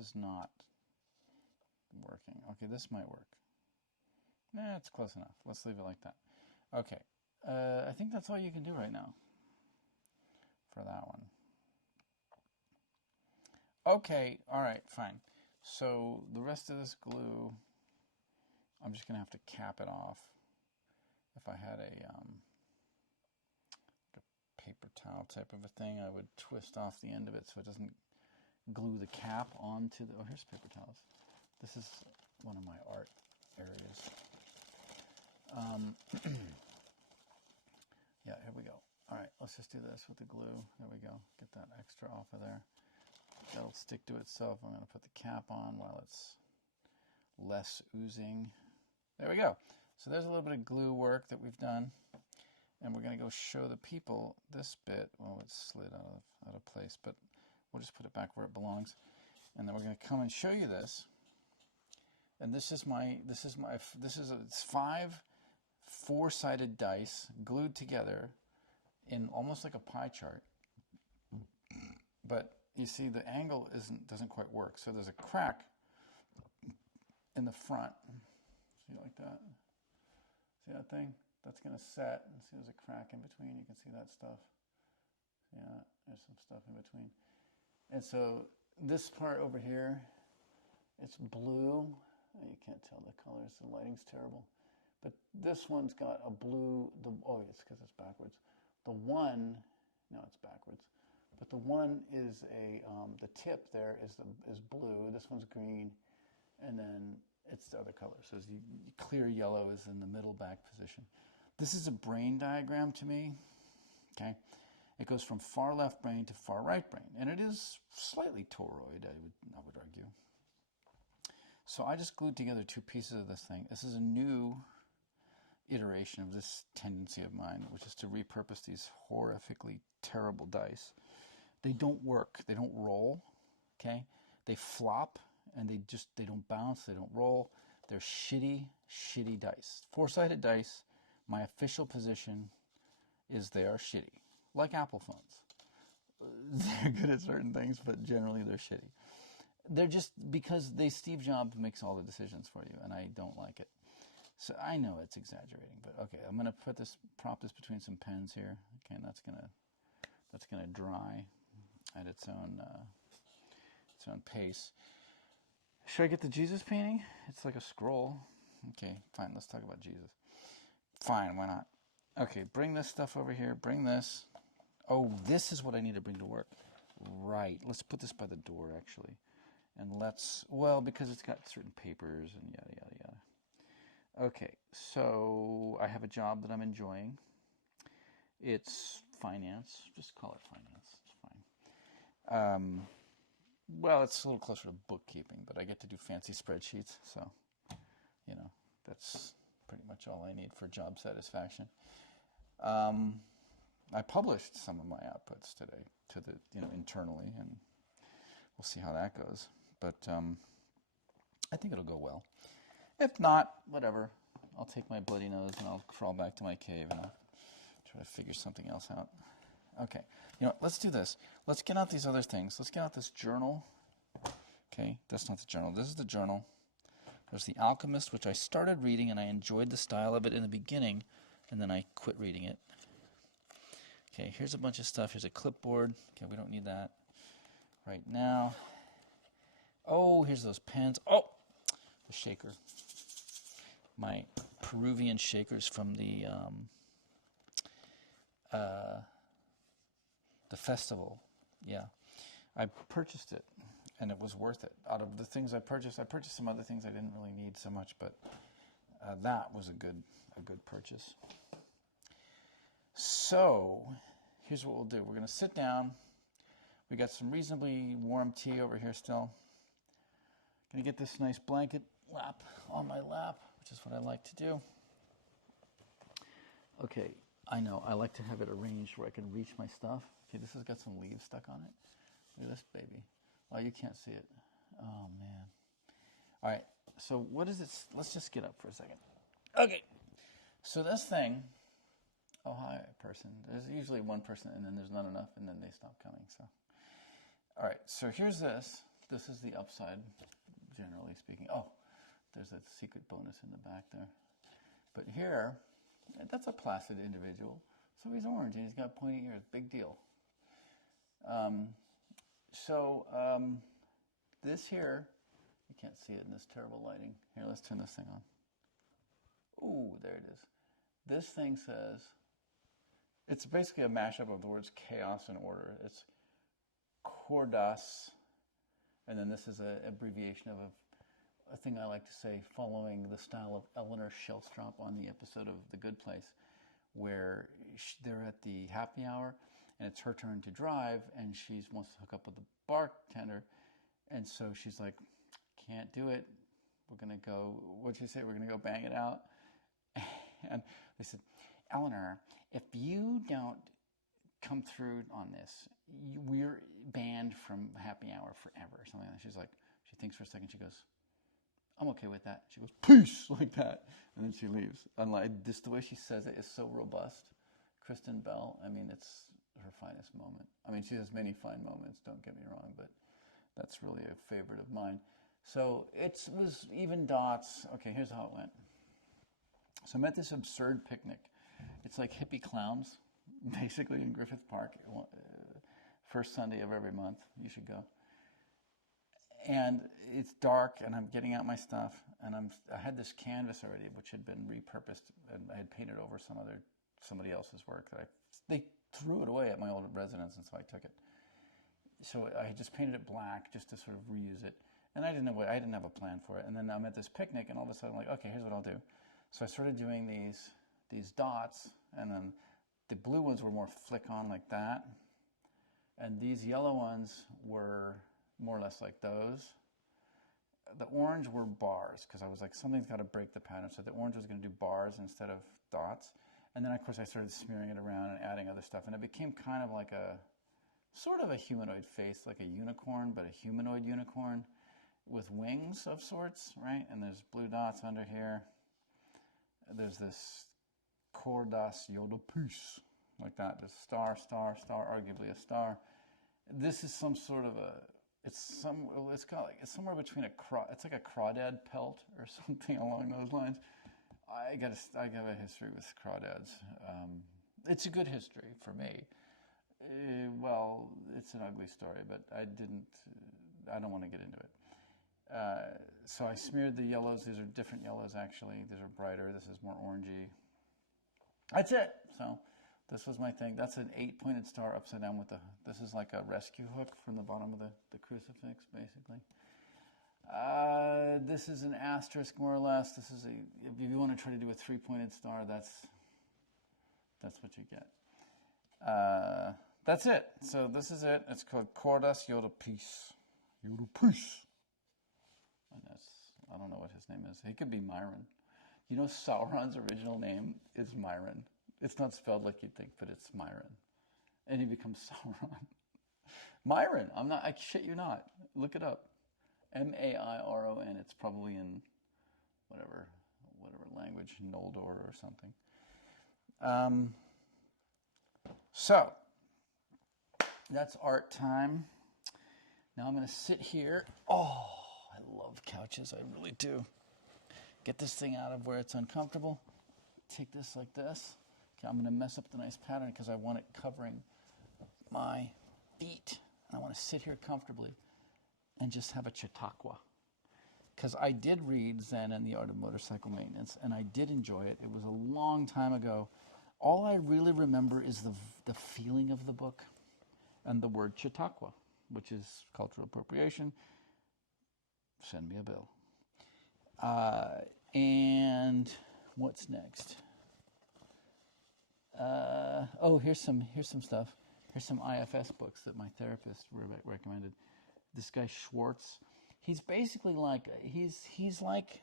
is not working. Okay, this might work. Nah, it's close enough. Let's leave it like that. Okay, I think that's all you can do right now for that one. Okay, all right, fine. So the rest of this glue, I'm just going to have to cap it off. If I had a paper towel type of a thing, I would twist off the end of it so it doesn't glue the cap onto the... Oh, here's paper towels. This is one of my art areas. Yeah, here we go. All right, let's just do this with the glue. There we go. Get that extra off of there. That'll stick to itself. I'm going to put the cap on while it's less oozing. There we go. So there's a little bit of glue work that we've done. And we're going to go show the people this bit. Well, it's slid out of place, but we'll just put it back where it belongs. And then we're going to come and show you this. And it's 5 4-sided dice glued together in almost like a pie chart. But you see the angle doesn't quite work. So there's a crack in the front. See, like that? See that thing? That's going to set. And see, there's a crack in between. You can see that stuff. Yeah, there's some stuff in between. And so this part over here, it's blue. You can't tell the colors. The lighting's terrible. But this one's got a blue. Oh, it's because it's backwards. The one, no, it's backwards. But the one is the tip there is blue. This one's green. And then it's the other color. So clear yellow is in the middle back position. This is a brain diagram to me. Okay, it goes from far left brain to far right brain, and it is slightly toroid, I would argue. So I just glued together 2 pieces of this thing. This is a new iteration of this tendency of mine, which is to repurpose these horrifically terrible dice. They don't work. They don't roll. Okay, they flop. And they don't bounce, they don't roll. They're shitty dice. 4-sided dice, my official position is they are shitty. Like Apple phones. They're good at certain things, but generally they're shitty. They're just because Steve Jobs makes all the decisions for you, and I don't like it. So I know it's exaggerating, but okay, I'm gonna prop this between some pens here. Okay, and that's gonna dry at its own pace. Should I get the Jesus painting? It's like a scroll. Okay, fine, let's talk about Jesus. Fine, why not? Okay, bring this stuff over here. Bring this. Oh, this is what I need to bring to work. Right, let's put this by the door, actually. And because it's got certain papers and yada, yada, yada. Okay, so I have a job that I'm enjoying. It's finance. Just call it finance. It's fine. Well, it's a little closer to bookkeeping, but I get to do fancy spreadsheets, so, that's pretty much all I need for job satisfaction. I published some of my outputs today internally, and we'll see how that goes. But I think it'll go well. If not, whatever. I'll take my bloody nose and I'll crawl back to my cave and I'll try to figure something else out. Okay, let's do this. Let's get out these other things. Let's get out this journal. Okay, that's not the journal. This is the journal. There's The Alchemist, which I started reading, and I enjoyed the style of it in the beginning, and then I quit reading it. Okay, here's a bunch of stuff. Here's a clipboard. Okay, we don't need that right now. Oh, here's those pens. Oh, the shaker. My Peruvian shakers from the festival. Yeah, I purchased it, and it was worth it. Out of the things I purchased some other things I didn't really need so much, but that was a good purchase. So here's what we'll do. We're going to sit down. We got some reasonably warm tea over here still. Going to get this nice blanket on my lap, which is what I like to do. Okay, I know. I like to have it arranged where I can reach my stuff. Okay, this has got some leaves stuck on it. Look at this baby. Oh, you can't see it. Oh, man. All right, so what is it? Let's just get up for a second. Okay, so this thing... Oh, hi, person. There's usually one person, and then there's not enough, and then they stop coming. So, all right, so here's this. this is the upside, generally speaking. Oh, there's a secret bonus in the back there. But here, that's a placid individual. So he's orange and he's got pointy ears. Big deal. This here, you can't see it in this terrible lighting. Here, let's turn this thing on. Ooh, there it is. This thing says, it's basically a mashup of the words chaos and order. It's Cordas, and then this is an abbreviation of a thing I like to say, following the style of Eleanor Shellstrop on the episode of The Good Place, where they're at the happy hour, and it's her turn to drive, and she wants to hook up with the bartender, and so she's like, can't do it. We're going to go, what'd she say? We're going to go bang it out. And they said, Eleanor, if you don't come through on this, we're banned from happy hour forever, or something like that. She's like, she thinks for a second, she goes, I'm okay with that. She goes, peace, like that. And then she leaves. Unlike this, the way she says it is so robust. Kristen Bell, I mean, it's her finest moment. I mean, she has many fine moments, don't get me wrong, but that's really a favorite of mine. So it was even dots. Okay, here's how it went. So I'm at this absurd picnic. It's like hippie clowns, basically, in Griffith Park. First Sunday of every month. You should go. And it's dark, and I'm getting out my stuff, and I had this canvas already, which had been repurposed, and I had painted over somebody else's work. They threw it away at my old residence, and so I took it. So I had just painted it black just to sort of reuse it, and I didn't have a plan for it. And then I'm at this picnic, and all of a sudden I'm like, okay, here's what I'll do. So I started doing these dots, and then the blue ones were more flick on like that, and these yellow ones were more or less like those. The orange were bars, because I was like, something's got to break the pattern. So the orange was going to do bars instead of dots. And then, of course, I started smearing it around and adding other stuff. And it became kind of like sort of a humanoid face, like a unicorn, but a humanoid unicorn with wings of sorts, right? And there's blue dots under here. There's this Cordas Yodopus, like that. This star, arguably a star. This is some sort of it's somewhere between it's like a crawdad pelt or something along those lines. I have a history with crawdads. It's a good history for me. Well, it's an ugly story, but I don't want to get into it. So I smeared the yellows. These are different yellows, actually. These are brighter. This is more orangey. That's it. So this was my thing. That's an 8-pointed star upside down this is like a rescue hook from the bottom of the crucifix, basically. This is an asterisk, more or less. If you want to try to do a 3-pointed star, that's what you get. That's it. So this is it. It's called Cordas Yodopus. Yodopus. And I don't know what his name is. He could be Myron. You know, Sauron's original name is Myron. It's not spelled like you'd think, but it's Myron. And he becomes Sauron. Myron. I shit you not. Look it up. Mairon. It's probably in whatever language, Noldor or something. So that's art time. Now I'm going to sit here. Oh, I love couches. I really do. Get this thing out of where it's uncomfortable. Take this like this. Okay, I'm going to mess up the nice pattern because I want it covering my feet. And I want to sit here comfortably and just have a Chautauqua. Because I did read Zen and the Art of Motorcycle Maintenance, and I did enjoy it. It was a long time ago. All I really remember is the feeling of the book and the word Chautauqua, which is cultural appropriation. Send me a bill. And what's next? Here's some stuff. Here's some IFS books that my therapist recommended. This guy Schwartz, he's basically like he's like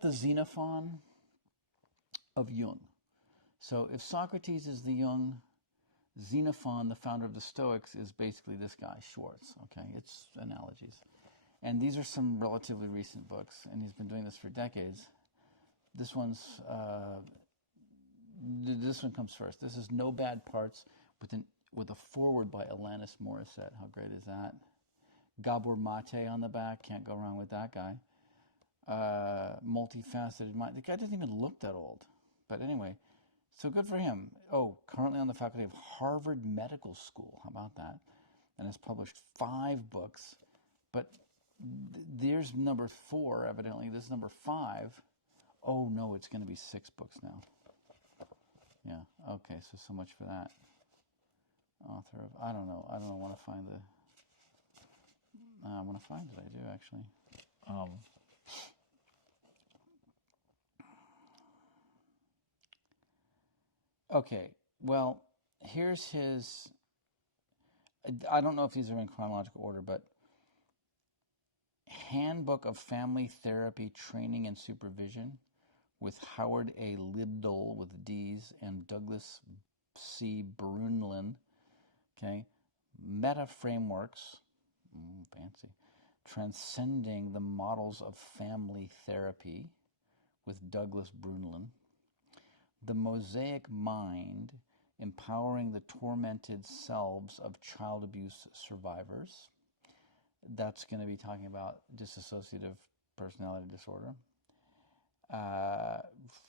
the Xenophon of Jung. So if Socrates is the Jung, Xenophon, the founder of the Stoics, is basically this guy Schwartz. Okay, it's analogies. And these are some relatively recent books, and he's been doing this for decades. This one comes first. This is No Bad Parts with an with a foreword by Alanis Morissette. How great is that? Gabor Mate on the back. Can't go wrong with that guy. Multifaceted mind. The guy doesn't even look that old. But anyway, so good for him. Oh, currently on the faculty of Harvard Medical School. How about that? And has published 5 books. But there's number 4, evidently. This is number 5. Oh, no, it's going to be 6 books now. Yeah, okay, so much for that. Author of, I don't know, I want to find I want to find it, I do actually. Okay, well, here's his, I don't know if these are in chronological order, but Handbook of Family Therapy Training and Supervision with Howard A. Libdol with D's and Douglas C. Brunlin. Okay, Meta Frameworks, fancy, Transcending the Models of Family Therapy with Douglas Brunlin. The Mosaic Mind, Empowering the Tormented Selves of Child Abuse Survivors. That's going to be talking about dissociative personality disorder,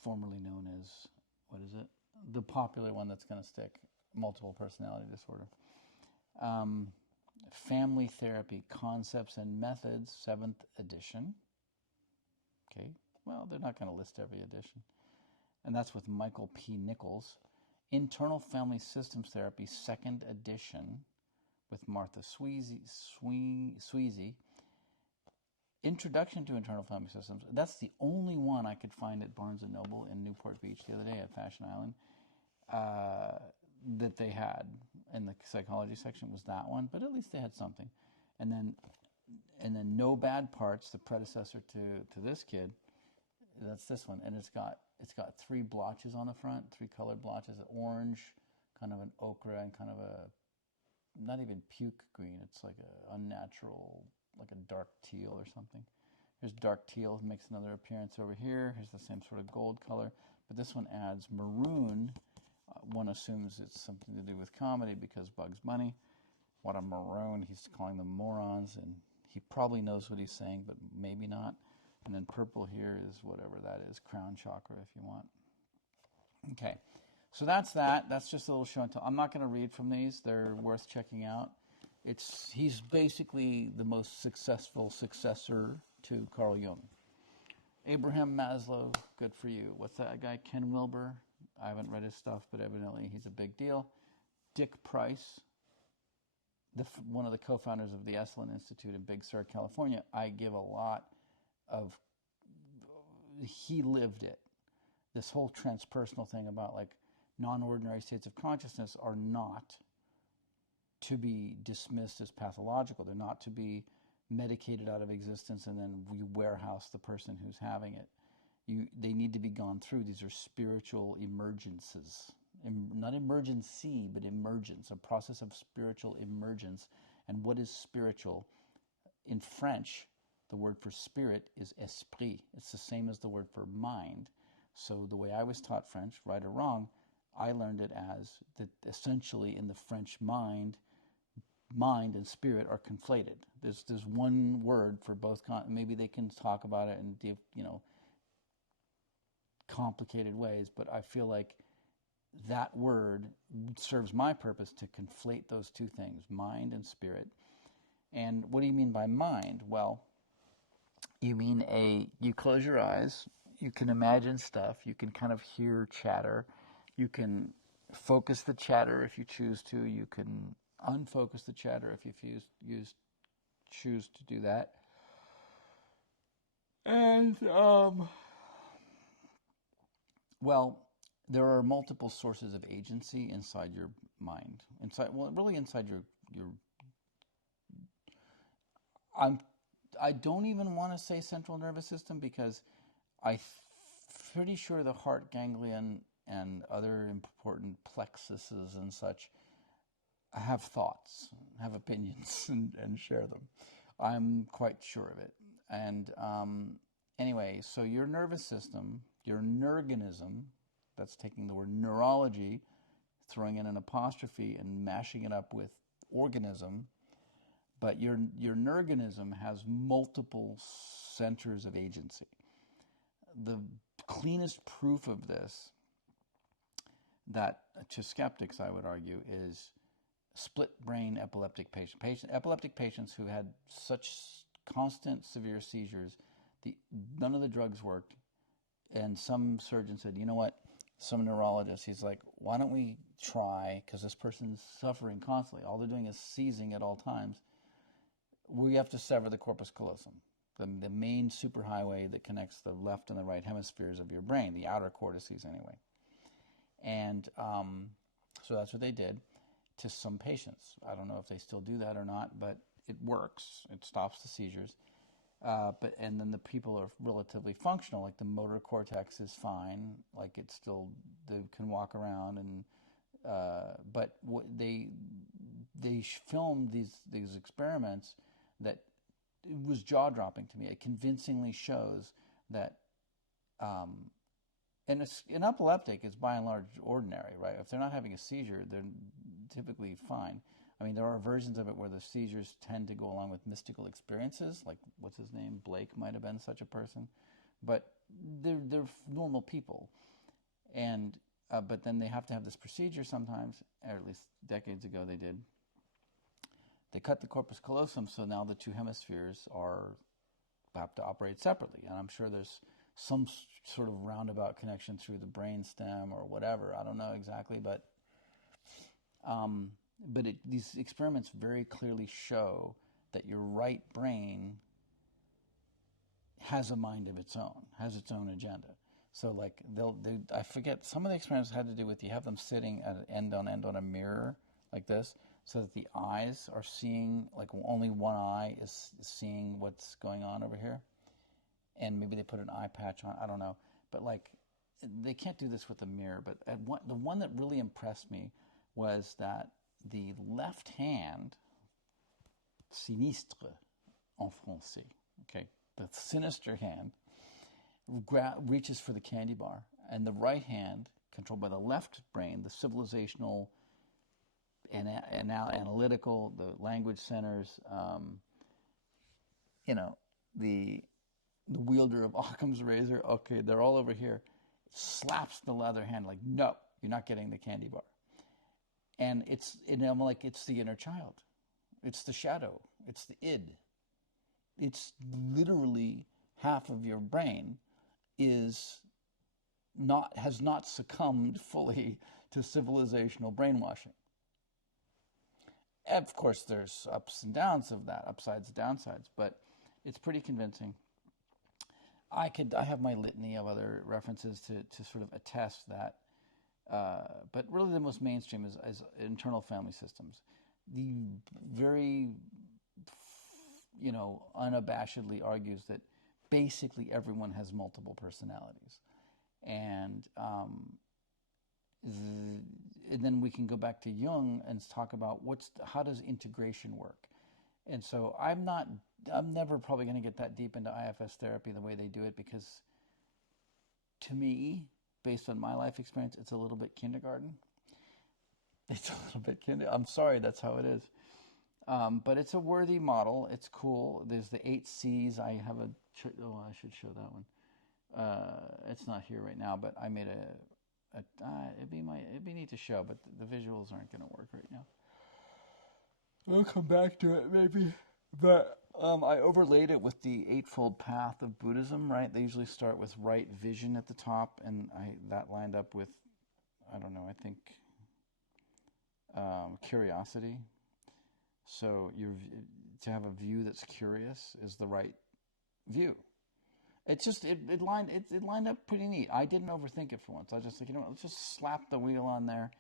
formerly known as, what is it? The popular one that's going to stick, multiple personality disorder. Family Therapy, Concepts and Methods, 7th edition. Okay, well, they're not going to list every edition. And that's with Michael P. Nichols. Internal Family Systems Therapy, 2nd edition, with Martha Sweezy. Introduction to Internal Family Systems. That's the only one I could find at Barnes & Noble in Newport Beach the other day at Fashion Island that they had in the psychology section was that one, but at least they had something. And then No Bad Parts, the predecessor to this kid, that's this one, and it's got 3 blotches on the front, 3 colored blotches: orange, kind of an ochre, and kind of a not even puke green. It's like a unnatural, like a dark teal or something. Here's dark teal, makes another appearance over here. Here's the same sort of gold color, but this one adds maroon. One assumes it's something to do with comedy because Bugs Bunny. What a maroon! He's calling them morons, and he probably knows what he's saying, but maybe not. And then purple here is whatever that is, crown chakra if you want. Okay, so that's that. That's just a little show and tell. I'm not going to read from these. They're worth checking out. He's basically the most successful successor to Carl Jung. Abraham Maslow, good for you. What's that guy, Ken Wilber? I haven't read his stuff, but evidently he's a big deal. Dick Price, one of the co-founders of the Esalen Institute in Big Sur, California. I give a lot of, he lived it. This whole transpersonal thing about like non-ordinary states of consciousness are not to be dismissed as pathological. They're not to be medicated out of existence and then we warehouse the person who's having it. They need to be gone through. These are spiritual emergences. Not emergency, but emergence, a process of spiritual emergence. And what is spiritual? In French, the word for spirit is esprit. It's the same as the word for mind. So the way I was taught French, right or wrong, I learned it as that essentially in the French mind and spirit are conflated. There's one word for both. Maybe they can talk about it in complicated ways, but I feel like that word serves my purpose to conflate those two things, mind and spirit. And what do you mean by mind? Well, you mean you close your eyes, you can imagine stuff, you can kind of hear chatter, you can focus the chatter if you choose to, you can unfocus the chatter if you choose to do that. And, well, there are multiple sources of agency inside your mind. Inside your I don't even want to say central nervous system because I'm pretty sure the heart ganglion and other important plexuses and such have thoughts, have opinions, and share them. I'm quite sure of it. And anyway, so your nervous system, your nerganism, that's taking the word neurology, throwing in an apostrophe and mashing it up with organism, but your nerganism has multiple centers of agency. The cleanest proof of this, that to skeptics I would argue, is split brain epileptic epileptic patients who had such constant severe seizures, none of the drugs worked, and some surgeon said, you know what, some neurologist, he's like, why don't we try, because this person's suffering constantly, all they're doing is seizing at all times, we have to sever the corpus callosum, the main superhighway that connects the left and the right hemispheres of your brain, the outer cortices anyway. And so that's what they did to some patients. I don't know if they still do that or not, but it works. It stops the seizures. And then the people are relatively functional, like the motor cortex is fine, like it's still, they can walk around, and but they filmed these experiments that it was jaw-dropping to me. It convincingly shows that an epileptic is by and large ordinary, right? If they're not having a seizure, they're typically fine. I mean, there are versions of it where the seizures tend to go along with mystical experiences, like, what's his name? Blake might have been such a person. But they're normal people. And but then they have to have this procedure sometimes, or at least decades ago they did. They cut the corpus callosum, so now the two hemispheres have to operate separately. And I'm sure there's some sort of roundabout connection through the brain stem or whatever. I don't know exactly, but these experiments very clearly show that your right brain has a mind of its own, has its own agenda. So like I forget, some of the experiments had to do with, you have them sitting at end on a mirror like this, so that the eyes are seeing, like only one eye is seeing what's going on over here. And maybe they put an eye patch on, I don't know. But like, they can't do this with a mirror. But the one that really impressed me was that the left hand, sinistre en français, okay, the sinister hand, reaches for the candy bar. And the right hand, controlled by the left brain, the civilizational and analytical, the language centers, the wielder of Occam's razor, okay, they're all over here, slaps the other hand like, no, you're not getting the candy bar. And I'm like, it's the inner child. It's the shadow. It's the id. It's literally half of your brain has not succumbed fully to civilizational brainwashing. Of course, there's ups and downs of that, upsides and downsides, but it's pretty convincing. I have my litany of other references to sort of attest that, but really the most mainstream is internal family systems. The very, unabashedly argues that basically everyone has multiple personalities, and then we can go back to Jung and talk about how does integration work. And so I'm never probably going to get that deep into IFS therapy the way they do it, because to me, based on my life experience, it's a little bit kindergarten. It's a little bit I'm sorry, that's how it is. But it's a worthy model. It's cool. There's the 8 C's. I have I should show that one. It's not here right now, but I made it'd be neat to show, but the visuals aren't going to work right now. I'll come back to it maybe, but I overlaid it with the Eightfold Path of Buddhism, right? They usually start with right vision at the top, and that lined up with, I don't know, I think curiosity. So to have a view that's curious is the right view. It's just it lined up pretty neat. I didn't overthink it for once. I was just like, let's just slap the wheel on there.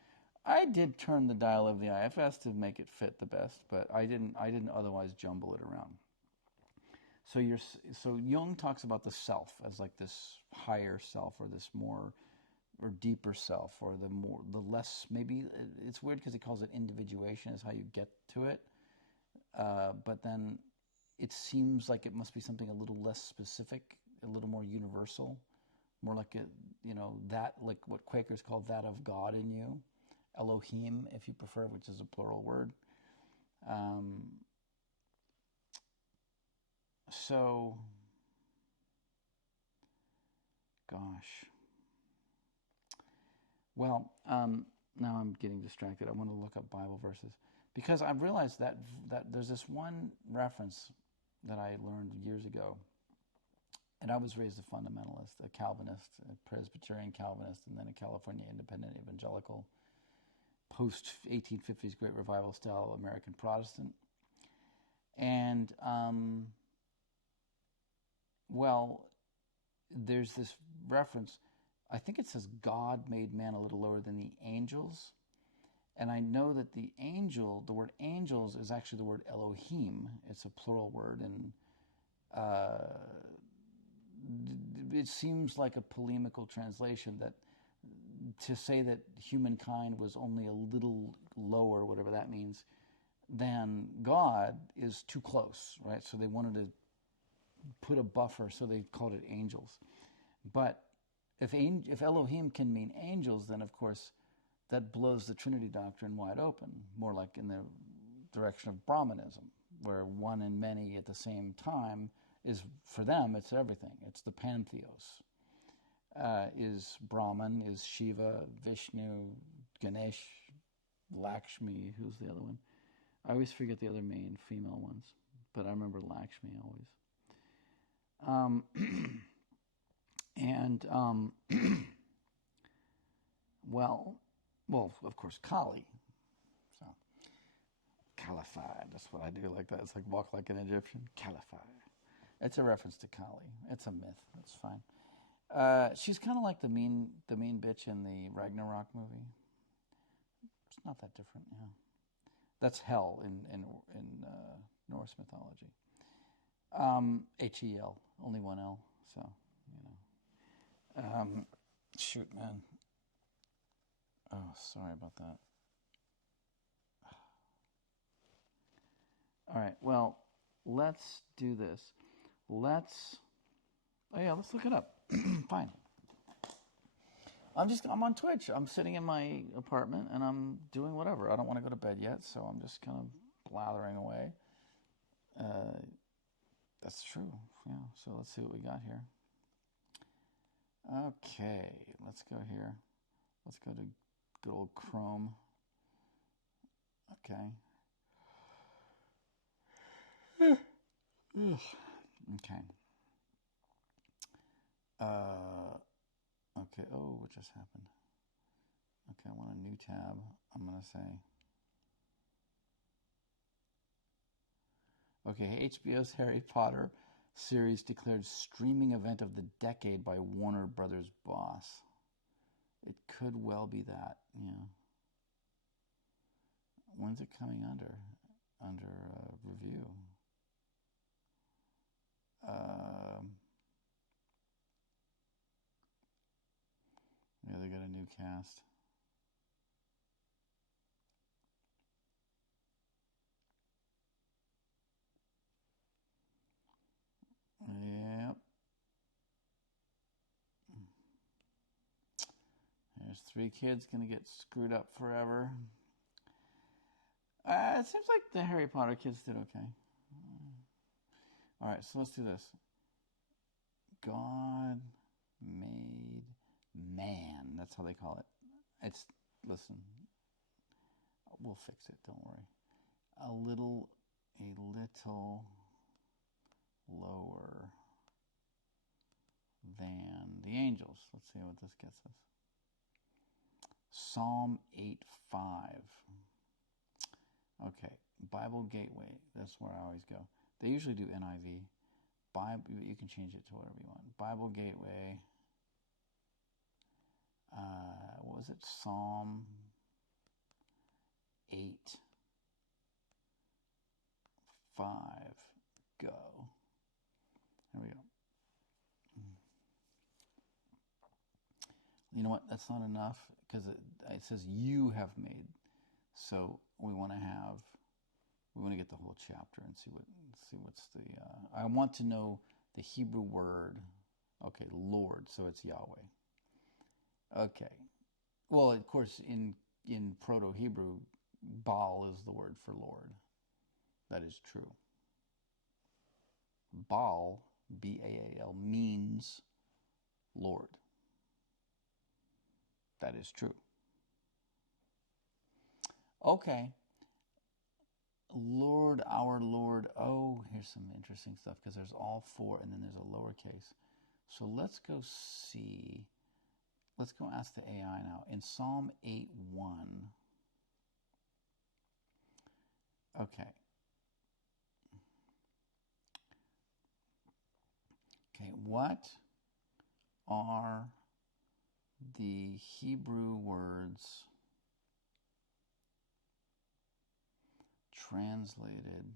I did turn the dial of the IFS to make it fit the best, but I didn't otherwise jumble it around. So Jung talks about the self as like this higher self, or this more or deeper self, or the less, maybe it's weird because he calls it individuation is how you get to it. But then it seems like it must be something a little less specific, a little more universal, more like that, like what Quakers call that of God in you. Elohim, if you prefer, which is a plural word. So, gosh. Well, now I'm getting distracted. I want to look up Bible verses because I've realized that there's this one reference that I learned years ago. And I was raised a fundamentalist, a Calvinist, a Presbyterian Calvinist, and then a California Independent Evangelical, post-1850s Great Revival style American Protestant. And, well, there's this reference. I think it says God made man a little lower than the angels. And I know that the word angels is actually the word Elohim. It's a plural word, and it seems like a polemical translation that to say that humankind was only a little lower, whatever that means, than God is too close, right? So they wanted to put a buffer, so they called it angels. But if Elohim can mean angels, then of course that blows the Trinity doctrine wide open, more like in the direction of Brahmanism, where one and many at the same time is, for them, it's everything. It's the pantheos. Is Brahman, is Shiva, Vishnu, Ganesh, Lakshmi. Who's the other one? I always forget the other main female ones, but I remember Lakshmi always. Well, of course, Kali. So, Calified. That's what I do like that. It's like walk like an Egyptian. Calified. It's a reference to Kali. It's a myth. That's fine. She's kind of like the mean bitch in the Ragnarok movie. It's not that different, yeah. That's Hel in Norse mythology. Hel, only one L. So shoot, man. Oh, sorry about that. All right. Well, let's do this. Let's look it up. Fine. I'm on Twitch. I'm sitting in my apartment and I'm doing whatever. I don't want to go to bed yet, so I'm just kind of blathering away. That's true. Yeah. So let's see what we got here. Okay. Let's go here. Let's go to good old Chrome. Okay. Okay. Okay. Oh, what just happened? Okay, I want a new tab. I'm going to say. Okay, HBO's Harry Potter series declared streaming event of the decade by Warner Brothers boss. It could well be that, yeah. When's it coming under review? Yeah, they got a new cast. Yep. There's 3 kids gonna get screwed up forever. It seems like the Harry Potter kids did okay. All right, so let's do this. God made man. That's how they call it. Listen, we'll fix it, don't worry. A little lower than the angels. Let's see what this gets us. Psalm 8:5. Okay, Bible Gateway. That's where I always go. They usually do NIV. Bible, you can change it to whatever you want. Bible Gateway. What was it? Psalm 8:5. Go. There we go. You know what? That's not enough because it says you have made. So we want to get the whole chapter and see what's the. I want to know the Hebrew word. Okay, Lord. So it's Yahweh. Okay. Well, of course, in in Proto-Hebrew, Baal is the word for Lord. That is true. Baal, B-A-A-L, means Lord. That is true. Okay. Lord, our Lord. Oh, here's some interesting stuff because there's all four and then there's a lowercase. So let's go see. Let's go ask the AI now. In Psalm 8:1. Okay. Okay, what are the Hebrew words translated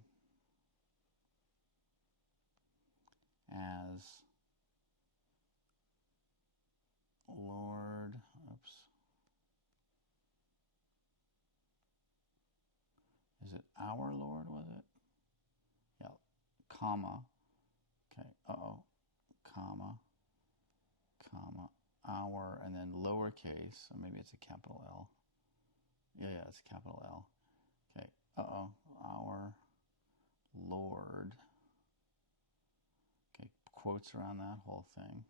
as Lord? Oops. Is it our Lord, was it? Yeah, comma. Okay, comma, our, and then lowercase, or maybe it's a capital L. Yeah, it's a capital L. Okay, our Lord. Okay, quotes around that whole thing,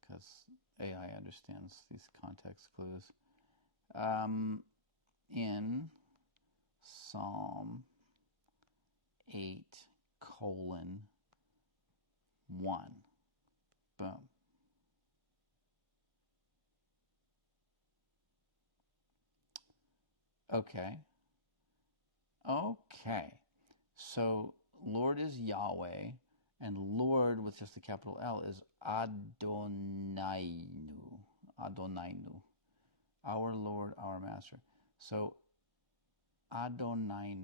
because AI understands these context clues. In Psalm 8:1. Boom. Okay. So Lord is Yahweh, and Lord with just a capital L is Adonai. Our Lord, our Master. So Adonai,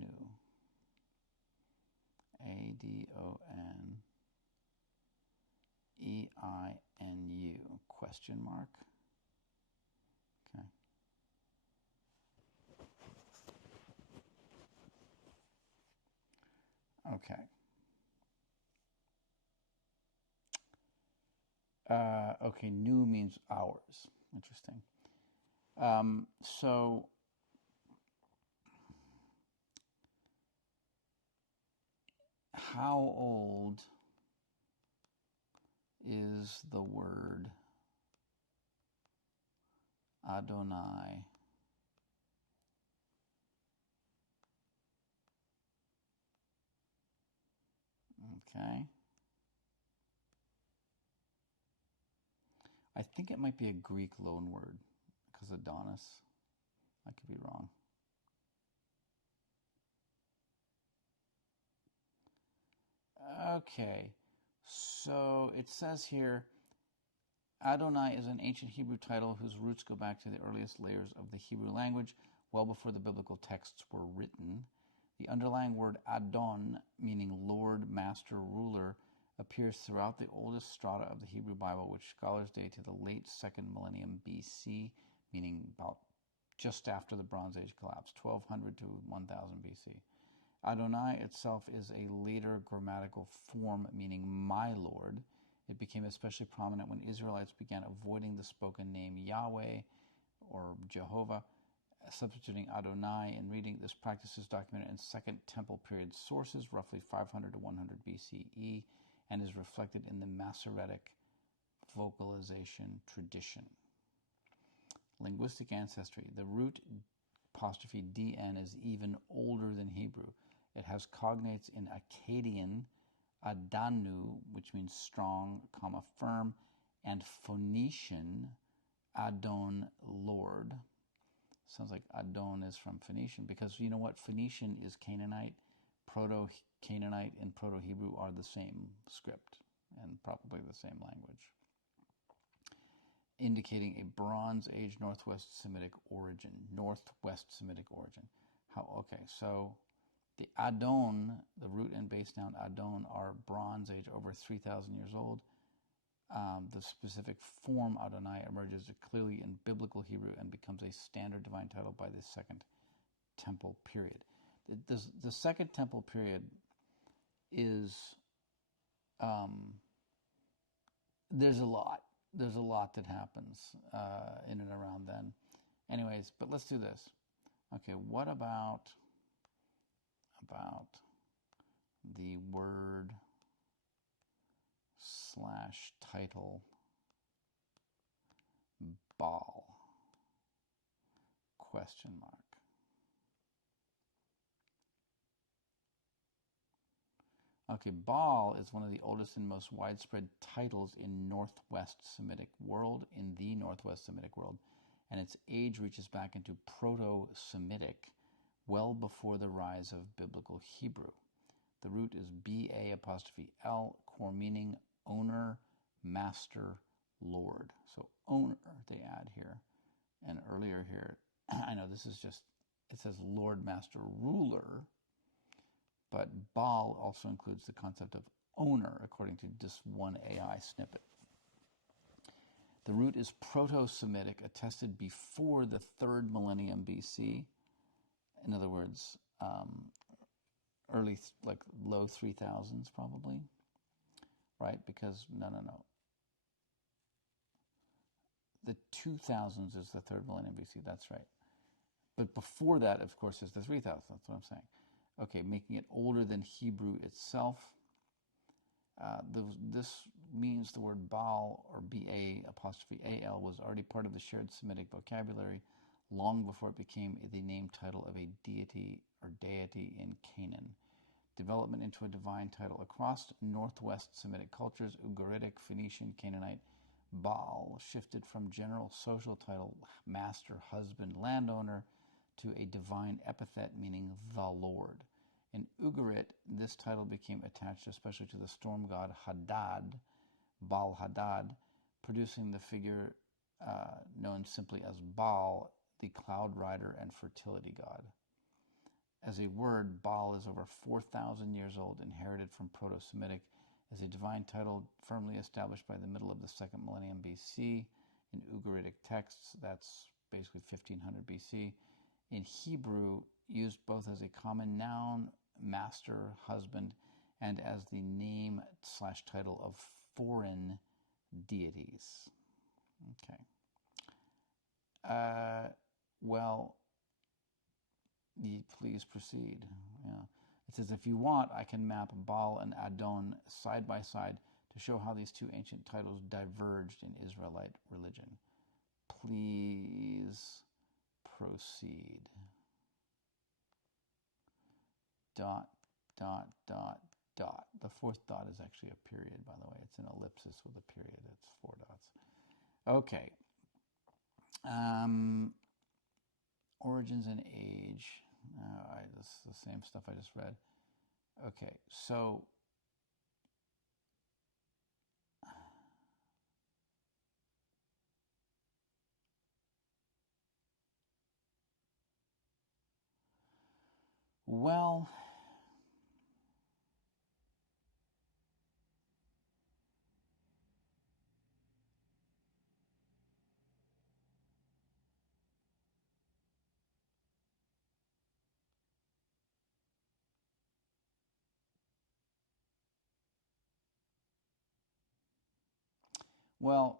Adoneinu, question mark. Okay. Okay, new means ours. Interesting. So how old is the word Adonai? Okay. I think it might be a Greek loan word, because Adonis. I could be wrong. Okay, so it says here, Adonai is an ancient Hebrew title whose roots go back to the earliest layers of the Hebrew language, well before the biblical texts were written. The underlying word Adon, meaning Lord, Master, Ruler, appears throughout the oldest strata of the Hebrew Bible, which scholars date to the late 2nd millennium BC, meaning about just after the Bronze Age collapse, 1200 to 1000 BC. Adonai itself is a later grammatical form meaning my Lord. It became especially prominent when Israelites began avoiding the spoken name Yahweh or Jehovah, substituting Adonai in reading. This practice is documented in Second Temple period sources, roughly 500 to 100 BCE, and is reflected in the Masoretic vocalization tradition. Linguistic ancestry. The root apostrophe DN is even older than Hebrew. It has cognates in Akkadian, Adanu, which means strong, comma, firm, and Phoenician, Adon, Lord. Sounds like Adon is from Phoenician, because you know what? Phoenician is Canaanite. Proto-Canaanite and Proto-Hebrew are the same script and probably the same language, indicating a Bronze Age Northwest Semitic origin. Okay, so the Adon, the root and base noun Adon, are Bronze Age, over 3,000 years old. The specific form Adonai emerges clearly in biblical Hebrew and becomes a standard divine title by the Second Temple period. The Second Temple period is, there's a lot that happens in and around then. Anyways, but let's do this. Okay, what about the word / title Baal ? Question mark. Okay, Baal is one of the oldest and most widespread titles in Northwest Semitic world, and its age reaches back into Proto-Semitic, well before the rise of Biblical Hebrew. The root is B-A''L, core meaning owner, master, lord. So owner, they add here. And earlier here, I know this is just, it says Lord, Master, Ruler, but Baal also includes the concept of owner, according to this one AI snippet. The root is Proto-Semitic, attested before the 3rd millennium BC. In other words, early, like low 3000s probably, right? Because, no. The 2000s is the 3rd millennium BC, that's right. But before that, of course, is the 3000s, that's what I'm saying. Okay, making it older than Hebrew itself. This means the word Baal, or B-A''Al, was already part of the shared Semitic vocabulary long before it became the name title of a deity or deity in Canaan. Development into a divine title across Northwest Semitic cultures, Ugaritic, Phoenician, Canaanite, Baal shifted from general social title, master, husband, landowner, to a divine epithet meaning the Lord. In Ugarit, this title became attached especially to the storm god Hadad, Baal Hadad, producing the figure known simply as Baal, the cloud rider and fertility god. As a word, Baal is over 4,000 years old, inherited from Proto-Semitic, as a divine title firmly established by the middle of the 2nd millennium BC. In Ugaritic texts, that's basically 1500 BC. In Hebrew, used both as a common noun, master, husband, and as the name / title of foreign deities. Okay. Well, please proceed. Yeah. It says, if you want, I can map Baal and Adon side by side to show how these two ancient titles diverged in Israelite religion. Please proceed. ... The 4th dot is actually a period, by the way. It's an ellipsis with a period. It's 4 dots. Okay. Origins and age. This is the same stuff I just read. Okay, so well,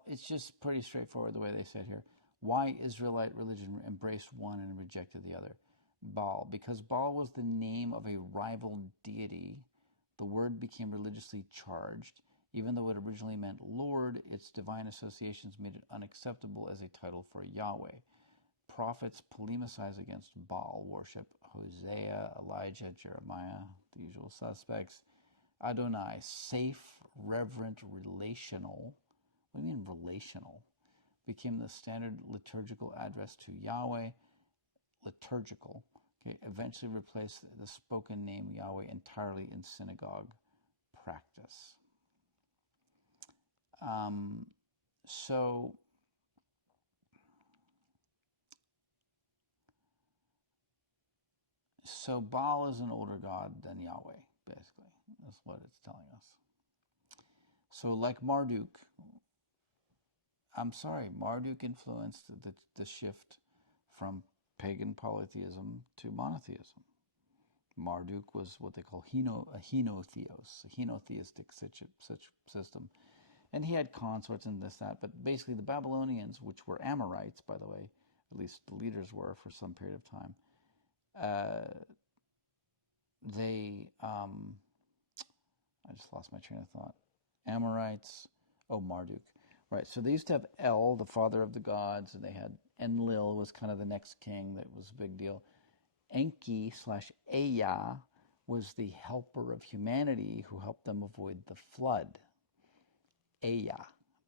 it's just pretty straightforward the way they say it here. Why Israelite religion embraced one and rejected the other? Baal. Because Baal was the name of a rival deity, the word became religiously charged. Even though it originally meant Lord, its divine associations made it unacceptable as a title for Yahweh. Prophets polemicize against Baal worship. Hosea, Elijah, Jeremiah, the usual suspects. Adonai, safe, reverent, relational. What do you mean relational? Became the standard liturgical address to Yahweh. Liturgical. Okay, eventually replaced the spoken name Yahweh entirely in synagogue practice. So Baal is an older god than Yahweh, basically. That's what it's telling us. So like Marduk, Marduk influenced the shift from pagan polytheism to monotheism. Marduk was what they call a henotheos, a henotheistic such system. And he had consorts and this, that. But basically the Babylonians, which were Amorites, by the way, at least the leaders were for some period of time. I just lost my train of thought. Amorites, Marduk. Right, so they used to have El, the father of the gods, and they had Enlil was kind of the next king that was a big deal. Enki / Ea was the helper of humanity who helped them avoid the flood. Ea,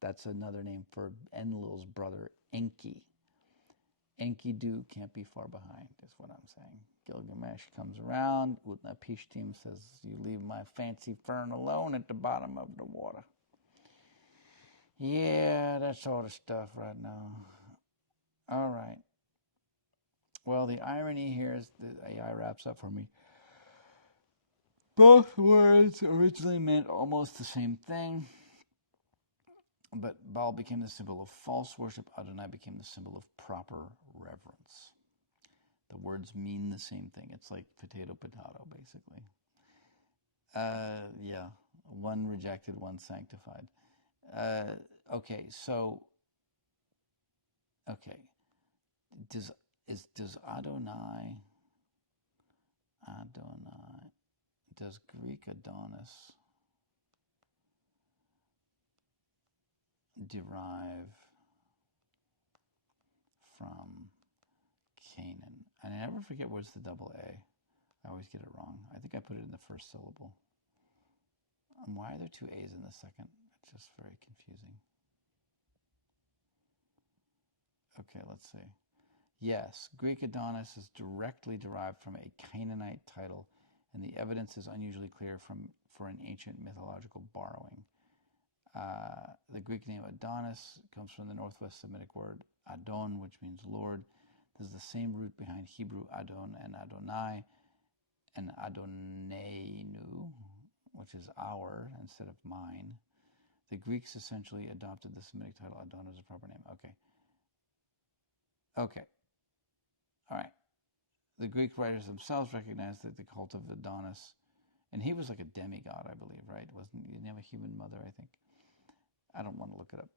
that's another name for Enlil's brother, Enki. Enkidu can't be far behind, is what I'm saying. Gilgamesh comes around. Utnapishtim says, you leave my fancy fern alone at the bottom of the water. Yeah, that's all the stuff right now. All right. Well, the irony here is that AI wraps up for me. Both words originally meant almost the same thing, but Baal became the symbol of false worship. Adonai became the symbol of proper reverence. The words mean the same thing. It's like potato, basically. Yeah, one rejected, one sanctified. Okay. Does Adonai, does Greek Adonis derive from Canaan? And I never forget where's the double A. I always get it wrong. I think I put it in the first syllable. Why are there two A's in the second? It's just very confusing. Okay, let's see. Yes, Greek Adonis is directly derived from a Canaanite title, and the evidence is unusually clear for an ancient mythological borrowing. The Greek name Adonis comes from the Northwest Semitic word Adon, which means Lord. This is the same root behind Hebrew Adon and Adonai, and Adoneinu, which is our instead of mine. The Greeks essentially adopted the Semitic title Adon as a proper name. Okay. All right. The Greek writers themselves recognized that the cult of Adonis, and he was like a demigod, I believe, right? He didn't have a human mother, I think. I don't want to look it up,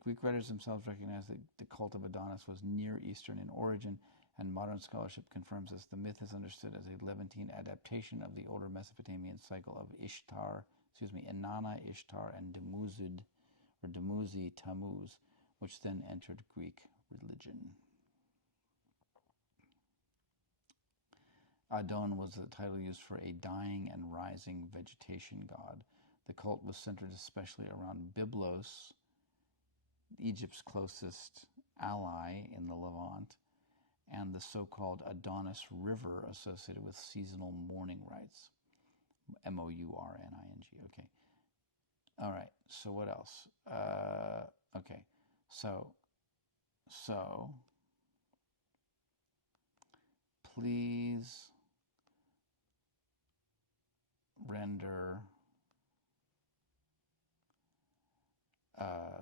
Greek writers themselves recognized that the cult of Adonis was Near Eastern in origin, and modern scholarship confirms this. The myth is understood as a Levantine adaptation of the older Mesopotamian cycle of Inanna, Ishtar, and Dumuzi, Tammuz, which then entered Greek religion. Adon was the title used for a dying and rising vegetation god. The cult was centered especially around Byblos, Egypt's closest ally in the Levant, and the so-called Adonis River associated with seasonal mourning rites. Mourning. Okay. All right. So what else? Okay. So please render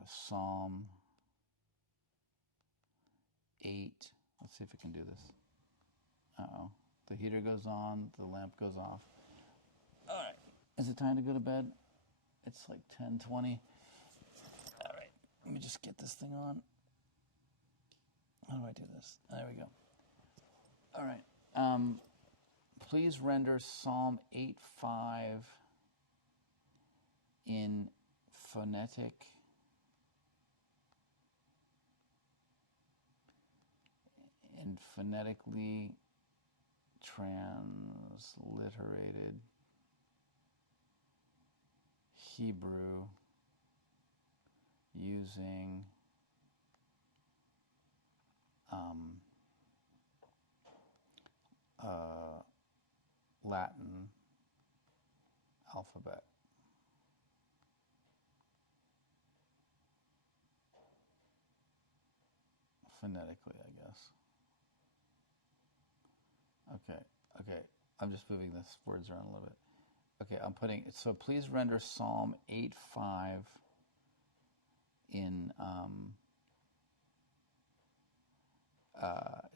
Psalm 8. Let's see if we can do this. Uh-oh. The heater goes on, the lamp goes off. All right. Is it time to go to bed? It's like 10:20. All right. Let me just get this thing on. How do I do this? There we go. All right. Please render Psalm 8:5 in phonetically transliterated Hebrew using Latin alphabet. Phonetically, I guess. Okay. I'm just moving this words around a little bit. Okay, I'm putting, so please render Psalm 8:5 in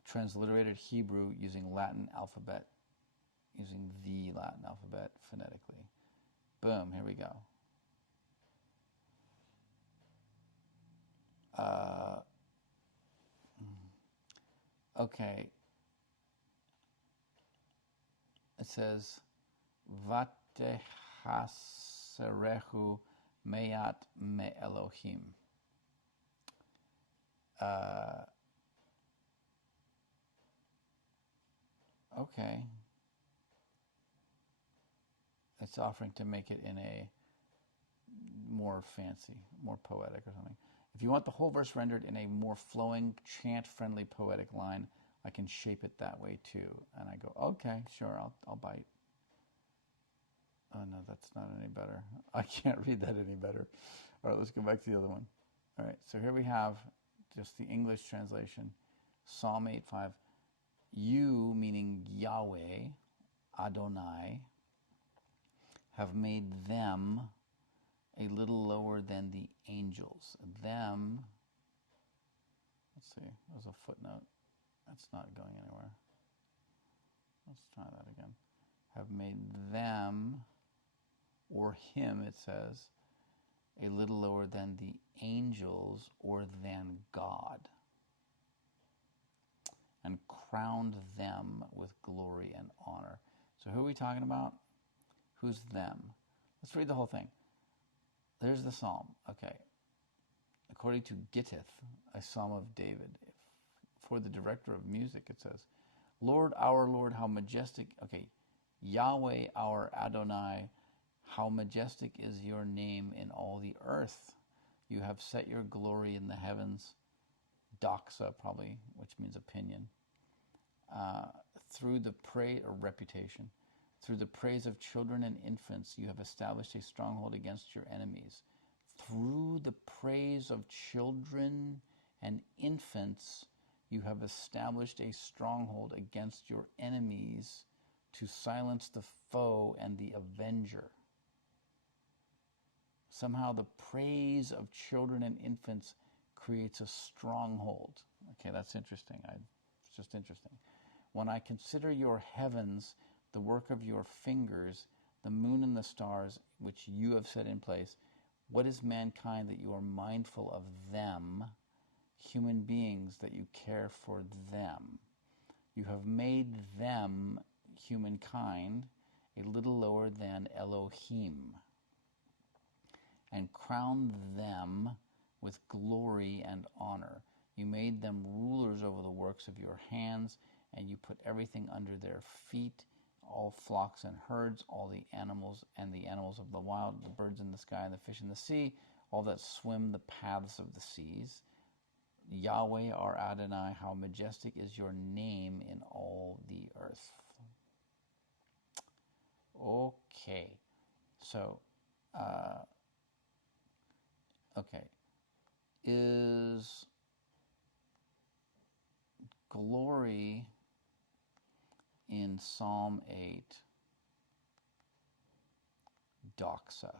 transliterated Hebrew using the Latin alphabet phonetically. Boom, here we go. Okay. It says, Vatehaserehu meyat me Elohim. Okay. It's offering to make it in a more fancy, more poetic or something. If you want the whole verse rendered in a more flowing, chant-friendly, poetic line, I can shape it that way too. And I go, okay, sure, I'll bite. Oh no, that's not any better. I can't read that any better. All right, let's go back to the other one. All right, so here we have just the English translation. Psalm 8:5. You, meaning Yahweh, Adonai, have made them a little lower than the angels. Them, let's see, there's a footnote. That's not going anywhere. Let's try that again. Have made them, or him, it says, a little lower than the angels or than God, and crowned them with glory and honor. So who are we talking about? Who's them? Let's read the whole thing. There's the psalm. Okay. According to Gittith, a psalm of David. For the director of music, it says, Lord, our Lord, how majestic. Okay. Yahweh, our Adonai, how majestic is your name in all the earth. You have set your glory in the heavens. Doxa, probably, which means opinion. Through the praise or reputation. Through the praise of children and infants, you have established a stronghold against your enemies. Through the praise of children and infants, you have established a stronghold against your enemies to silence the foe and the avenger. Somehow the praise of children and infants creates a stronghold. Okay, that's interesting. It's just interesting. When I consider your heavens, the work of your fingers, the moon and the stars, which you have set in place, what is mankind that you are mindful of them, human beings that you care for them? You have made them, humankind, a little lower than Elohim, and crowned them with glory and honor. You made them rulers over the works of your hands, and you put everything under their feet, all flocks and herds, all the animals and the animals of the wild, the birds in the sky and the fish in the sea, all that swim the paths of the seas. Yahweh, our Adonai, how majestic is your name in all the earth. Okay, so, okay, is glory in Psalm 8 doxa?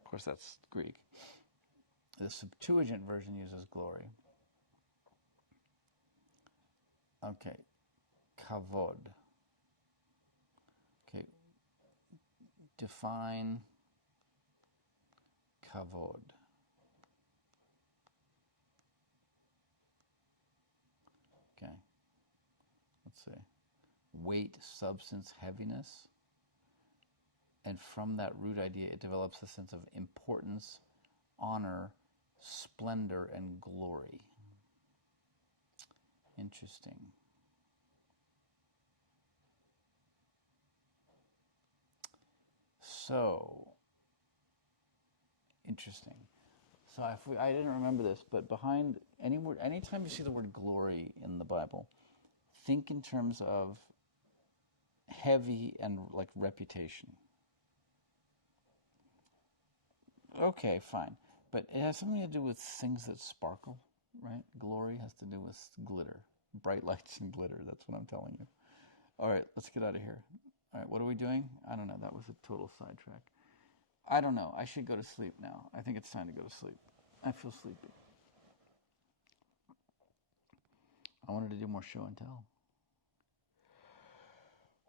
Of course, that's Greek. The Septuagint version uses glory. Okay, kavod. Okay, define kavod. Okay, let's see. Weight, substance, heaviness. And from that root idea, it develops a sense of importance, honor, splendor, and glory. Interesting. So, interesting. So I didn't remember this, but behind any word, anytime you see the word glory in the Bible, think in terms of heavy and like reputation. Okay, fine. But it has something to do with things that sparkle, right? Glory has to do with glitter, bright lights and glitter. That's what I'm telling you. All right, let's get out of here. All right, what are we doing? I don't know. That was a total sidetrack. I don't know. I should go to sleep now. I think it's time to go to sleep. I feel sleepy. I wanted to do more show and tell.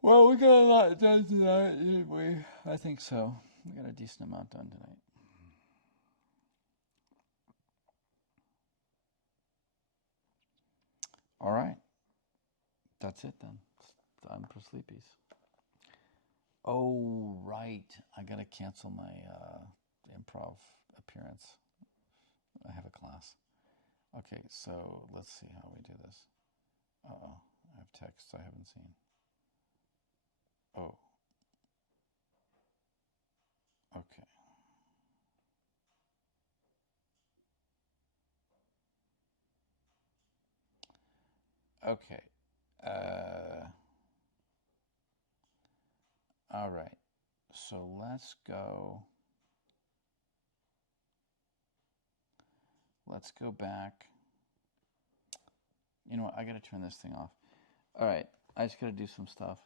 Well, we got a lot done tonight, didn't we? I think so. We got a decent amount done tonight. All right. That's it then. It's time for sleepies. Oh, right. I got to cancel my improv appearance. I have a class. Okay, so let's see how we do this. Uh-oh. I have texts I haven't seen. Oh. Okay. Okay. All right. So let's go. Let's go back. You know what? I got to turn this thing off. All right. I just got to do some stuff.